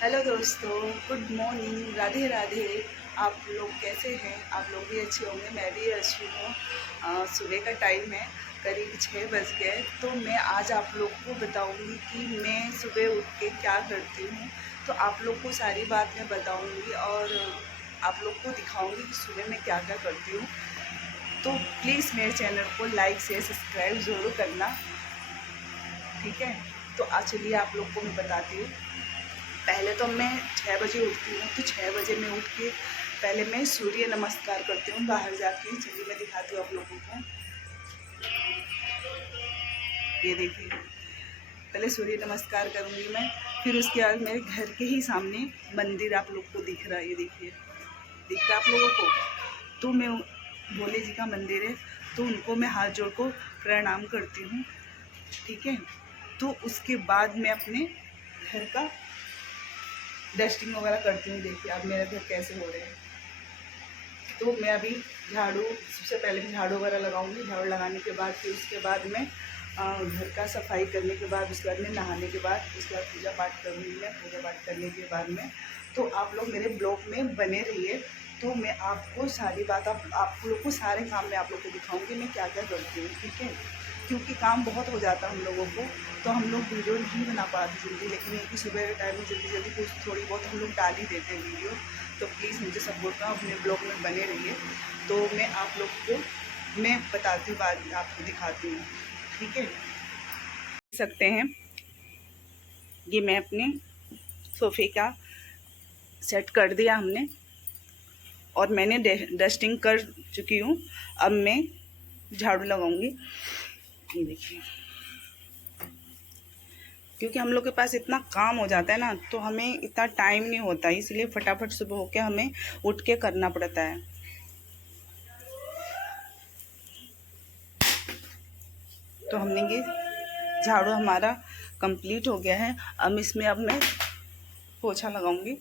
Hello दोस्तों, good morning, Radhe Radhe. आप लोग कैसे हैं? आप लोग भी अच्छे होंगे, मैं भी अच्छी हूँ। सुबह का टाइम है, करीब 6 बज गए। तो मैं आज आप लोग को बताऊँगी कि मैं सुबह उठ के क्या करती हूँ। तो आप लोग को सारी बात मैं बताऊँगी और आप लोग को दिखाऊँगी कि सुबह मैं क्या क्या करती हूँ। तो प्लीज़ मेरे चैनल को लाइक शेयर सब्सक्राइब ज़रूर करना, ठीक है? तो चलिए आप लोग को मैं बताती हूँ। पहले तो मैं 6 बजे उठती हूँ, तो 6 बजे मैं उठ के पहले मैं सूर्य नमस्कार करती हूँ बाहर जाके। चलिए मैं दिखाती हूँ आप लोगों को। ये देखिए, पहले सूर्य नमस्कार करूँगी मैं। फिर उसके बाद मेरे घर के ही सामने मंदिर आप लोग को दिख रहा है, ये देखिए, दिख रहा है आप लोगों को। तो मैं भोले जी का मंदिर है, तो उनको मैं हाथ जोड़ को प्रणाम करती हूँ, ठीक है। तो उसके बाद मैं अपने घर का डस्टिंग वगैरह करती हूँ। देखिए अब मेरा घर कैसे हो रहे हैं। तो मैं अभी झाड़ू, सबसे पहले मैं झाड़ू वगैरह लगाऊंगी। झाड़ू लगाने के बाद फिर उसके बाद मैं घर का सफाई करने के बाद, उसके बाद मैं नहाने के बाद, उसके बाद पूजा पाठ करूँगी। मैं पूजा पाठ करने के बाद में, तो आप लोग मेरे ब्लॉग में बने रहिए। तो मैं आपको सारी बात, आप लोग को सारे काम मैं आप लोग को दिखाऊंगी मैं क्या क्या करती हूँ, ठीक है। क्योंकि काम बहुत हो जाता है हम लोगों को, तो हम लोग वीडियो नहीं बना पाते जल्दी। लेकिन ये कि सुबह के टाइम में जल्दी जल्दी कुछ थोड़ी बहुत हम लोग डाल ही देते हैं वीडियो। तो प्लीज़ मुझे सपोर्ट करो, अपने ब्लॉग में बने रहिए। तो मैं आप लोग को मैं बताती हूँ, बाद में आपको दिखाती हूँ, ठीक है। देख सकते हैं, ये मैं अपने सोफ़े का सेट कर दिया हमने, और मैंने डस्टिंग कर चुकी हूँ। अब मैं झाड़ू लगाऊंगी। ये देखिए, क्योंकि हम लोग के पास इतना काम हो जाता है ना, तो हमें इतना टाइम नहीं होता, इसलिए फटाफट सुबह होके हमें उठ के करना पड़ता है। तो हमने ये झाड़ू हमारा कंप्लीट हो गया है। अब मैं पोछा लगाऊंगी।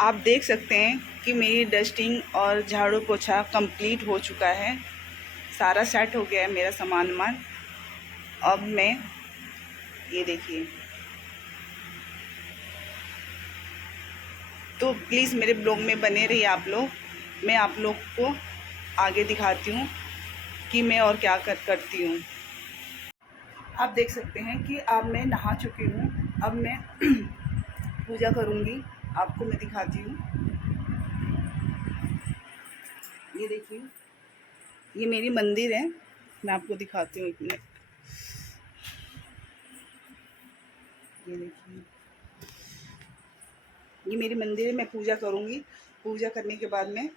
आप देख सकते हैं कि मेरी डस्टिंग और झाड़ू पोछा कंप्लीट हो चुका है। सारा सेट हो गया है मेरा सामान वामान। अब मैं, ये देखिए, तो प्लीज़ मेरे ब्लॉग में बने रहिए आप लोग। मैं आप लोग को आगे दिखाती हूँ कि मैं और क्या करती हूँ। आप देख सकते हैं कि अब मैं नहा चुकी हूँ। अब मैं पूजा करूँगी, आपको मैं दिखाती हूँ। ये देखिए, ये मेरी मंदिर है, मैं आपको दिखाती हूँ 1 मिनट। ये देखिए, ये मेरी मंदिर है, मैं पूजा करूँगी। पूजा करने के बाद में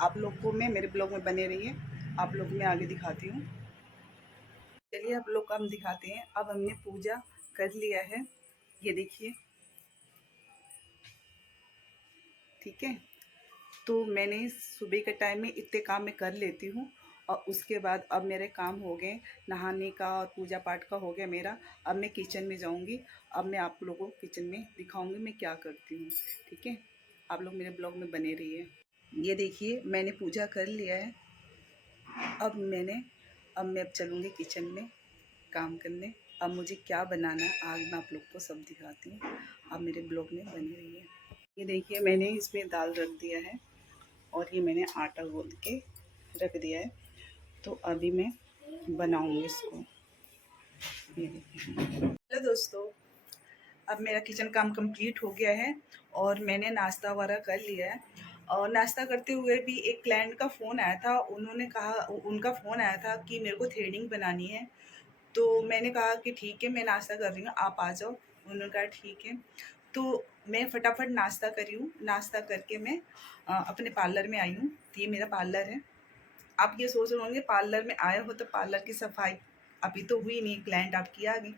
आप लोग को मैं, मेरे ब्लॉग में बने रहिए, आप लोग मैं आगे दिखाती हूँ। चलिए आप लोग को हम दिखाते हैं। अब हमने पूजा कर लिया है, ये देखिए, ठीक है। तो मैंने सुबह के टाइम में इतने काम मैं कर लेती हूँ, और उसके बाद अब मेरे काम हो गए, नहाने का और पूजा पाठ का हो गया मेरा। अब मैं किचन में जाऊँगी। अब मैं आप लोगों को किचन में दिखाऊँगी मैं क्या करती हूँ, ठीक है। आप लोग मेरे ब्लॉग में बने रहिए। ये देखिए, मैंने पूजा कर लिया है। अब मैं चलूँगी किचन में काम करने। अब मुझे क्या बनाना है आज मैं आप लोग को सब दिखाती हूँ। आप मेरे ब्लॉग में बने रहिए। ये देखिए, मैंने इसमें दाल रख दिया है, और ये मैंने आटा गूँथ के रख दिया है। तो अभी मैं बनाऊँगी इसको। ये देखिए, हेलो दोस्तों, अब मेरा किचन काम कंप्लीट हो गया है, और मैंने नाश्ता वगैरह कर लिया है। और नाश्ता करते हुए भी एक क्लाइंट का फ़ोन आया था। उन्होंने कहा, उनका फ़ोन आया था कि मेरे को थ्रेडिंग बनानी है। तो मैंने कहा कि ठीक है, मैं नाश्ता कर रही हूँ, आप आ जाओ। उन्होंने कहा ठीक है। तो मैं फटाफट नाश्ता करी हूँ। नाश्ता करके मैं अपने पार्लर में आई हूँ। ये मेरा पार्लर है। आप ये सोच रहे होंगे पार्लर में आए हो तो पार्लर की सफाई अभी तो हुई नहीं, क्लाइंट आपकी आ गई।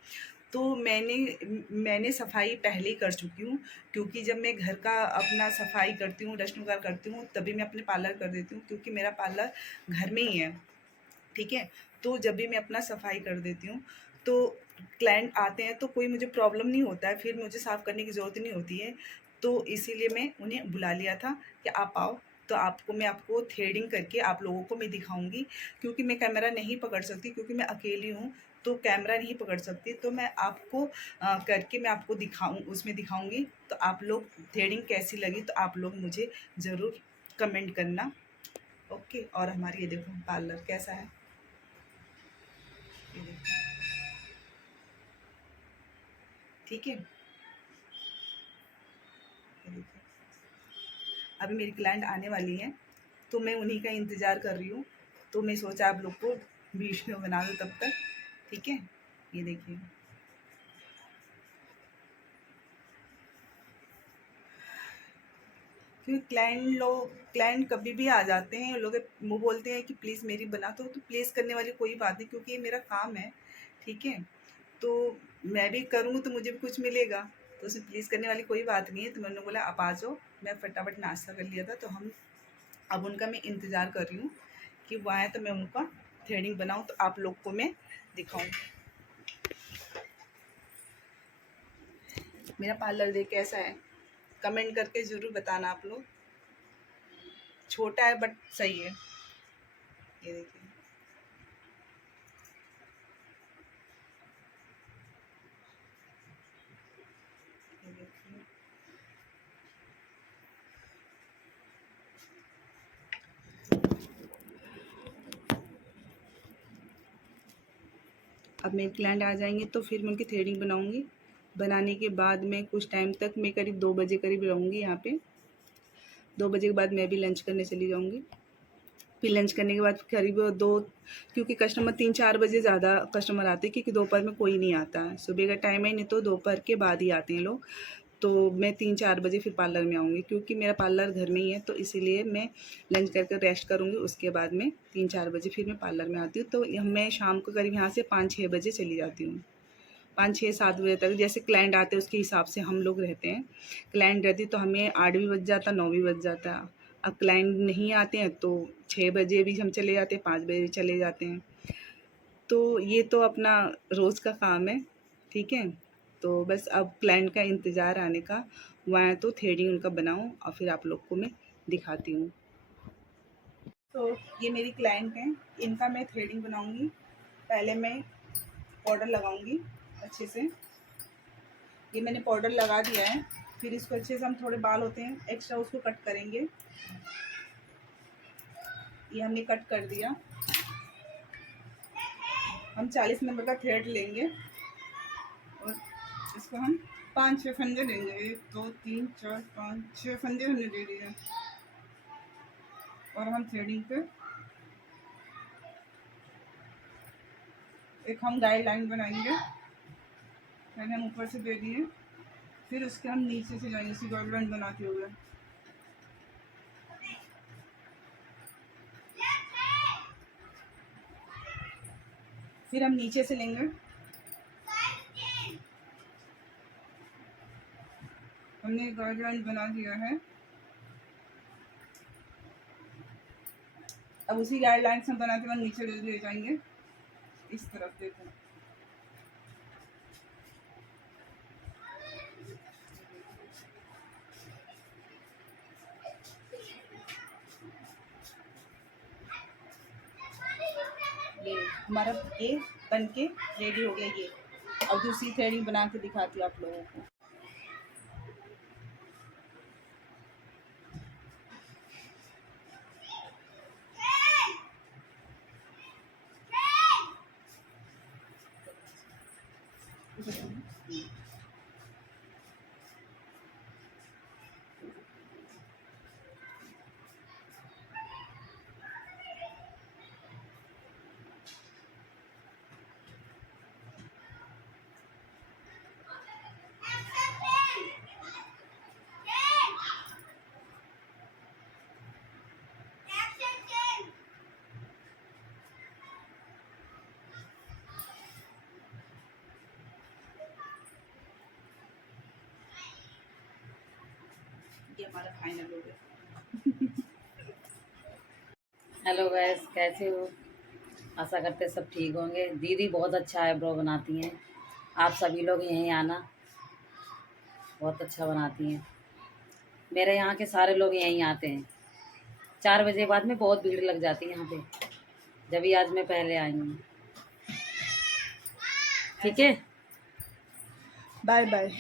तो मैंने सफाई पहले ही कर चुकी हूँ, क्योंकि जब मैं घर का अपना सफाई करती हूँ, डस्ट वगैरह करती हूँ, तभी मैं अपने पार्लर कर देती हूँ, क्योंकि मेरा पार्लर घर में ही है, ठीक है। तो जब भी मैं अपना सफाई कर देती हूँ, तो क्लाइंट आते हैं तो कोई मुझे प्रॉब्लम नहीं होता है, फिर मुझे साफ़ करने की ज़रूरत नहीं होती है। तो इसीलिए मैं उन्हें बुला लिया था कि आप आओ। तो मैं आपको थ्रेडिंग करके आप लोगों को मैं दिखाऊंगी, क्योंकि मैं कैमरा नहीं पकड़ सकती, क्योंकि मैं अकेली हूँ। तो कैमरा नहीं पकड़ सकती, तो मैं आपको करके मैं आपको उसमें दिखाऊंगी। तो आप लोग थ्रेडिंग कैसी लगी तो आप लोग मुझे ज़रूर कमेंट करना। ओके। और हमारी ये देखो पार्लर कैसा है, ये देखो। ठीक है, ये देखो। अभी मेरी क्लाइंट आने वाली है, तो मैं उन्हीं का इंतज़ार कर रही हूँ। तो मैं सोचा आप लोग को वीडियो बना दूँ तब तक। ठीक है, ये देखिए। क्योंकि क्लाइंट कभी भी आ जाते हैं, लोग वो बोलते हैं कि प्लीज़ मेरी बना दो, तो प्लीज़ करने वाली कोई बात नहीं, क्योंकि ये मेरा काम है। ठीक है, तो मैं भी करूँगी तो मुझे भी कुछ मिलेगा, तो उसमें प्लीज़ करने वाली कोई बात नहीं है। तो मैंने बोला आप आ जाओ। मैं फटाफट नाश्ता कर लिया था, तो हम अब उनका मैं इंतज़ार कर रही हूँ कि वो आए तो मैं उनका थ्रेडिंग बनाऊँ, तो आप लोग को मैं दिखाऊँ। मेरा पार्लर देख कैसा है, कमेंट करके ज़रूर बताना आप लोग। छोटा है बट सही है, ये देखिए। ये देखिए। अब मेरे क्लाइंट आ जाएंगे तो फिर मैं उनकी थ्रेडिंग बनाऊंगी। बनाने के बाद मैं कुछ टाइम तक, मैं करीब 2 बजे करीब रहूँगी यहाँ पे। 2 बजे के बाद मैं भी लंच करने चली जाऊँगी। फिर लंच करने के बाद करीब 2, क्योंकि कस्टमर 3-4 बजे ज़्यादा कस्टमर आते हैं, क्योंकि दोपहर में कोई नहीं आता है। सुबह का टाइम है, नहीं तो दोपहर के बाद ही आते हैं लोग। तो मैं 3-4 बजे फिर पार्लर में आऊँगी, क्योंकि मेरा पार्लर घर में ही है, तो इसीलिए मैं लंच करके रेस्ट करूँगी। उसके बाद में 3-4 बजे फिर मैं पार्लर में आती हूँ। तो मैं शाम को करीब यहाँ से 5-6 बजे चली जाती हूँ। 5-6-7 बजे तक जैसे क्लाइंट आते हैं उसके हिसाब से हम लोग रहते हैं। क्लाइंट रहती तो हमें 8 भी बज जाता, 9 भी बज जाता। अब क्लाइंट नहीं आते हैं तो 6 बजे भी हम चले जाते हैं, 5 बजे भी चले जाते हैं। तो ये तो अपना रोज़ का काम है। ठीक है, तो बस अब क्लाइंट का इंतज़ार आने का। वहाँ तो थ्रेडिंग उनका बनाऊँ और फिर आप लोग को मैं दिखाती हूँ। तो ये मेरी क्लाइंट हैं, इनका मैं थ्रेडिंग बनाऊँगी। पहले मैं पाउडर लगाऊँगी अच्छे से। ये मैंने पाउडर लगा दिया है। फिर इसको अच्छे से, हम थोड़े बाल होते हैं एक्स्ट्रा, उसको कट करेंगे। ये हमने कट कर दिया। हम 40 नंबर का थ्रेड लेंगे और इसको हम 5-6 फंदे लेंगे। 1 2 3 4 5 6 फंदे हमने ले लिए। और हम थ्रेडिंग पे एक हम गाइडलाइन बनाएंगे। पहले हम ऊपर से दे दिए, फिर उसके हम नीचे से जाएंगे, इसी गाइडलाइन बनाते हुए। फिर हम नीचे से लेंगे, हमने गाइडलाइन बना दिया है। अब उसी गाइडलाइन से हम बनाते हुए नीचे ले जाएंगे इस तरफ। देखो, ये हमारा ये बन के रेडी हो गया। ये अब दूसरी थ्रेडिंग बना के दिखाती हूँ आप लोगों को। ये हमारा फाइनल हो गया। हेलो गैस, कैसे हो? आशा करते सब ठीक होंगे। दीदी बहुत अच्छा आईब्रो बनाती हैं। आप सभी लोग यहीं आना, बहुत अच्छा बनाती हैं। मेरे यहाँ के सारे लोग यहीं आते हैं। 4 बजे बाद में बहुत भीड़ लग जाती है यहाँ पे, जब भी आज मैं पहले आई हूँ। ठीक है। Bye bye.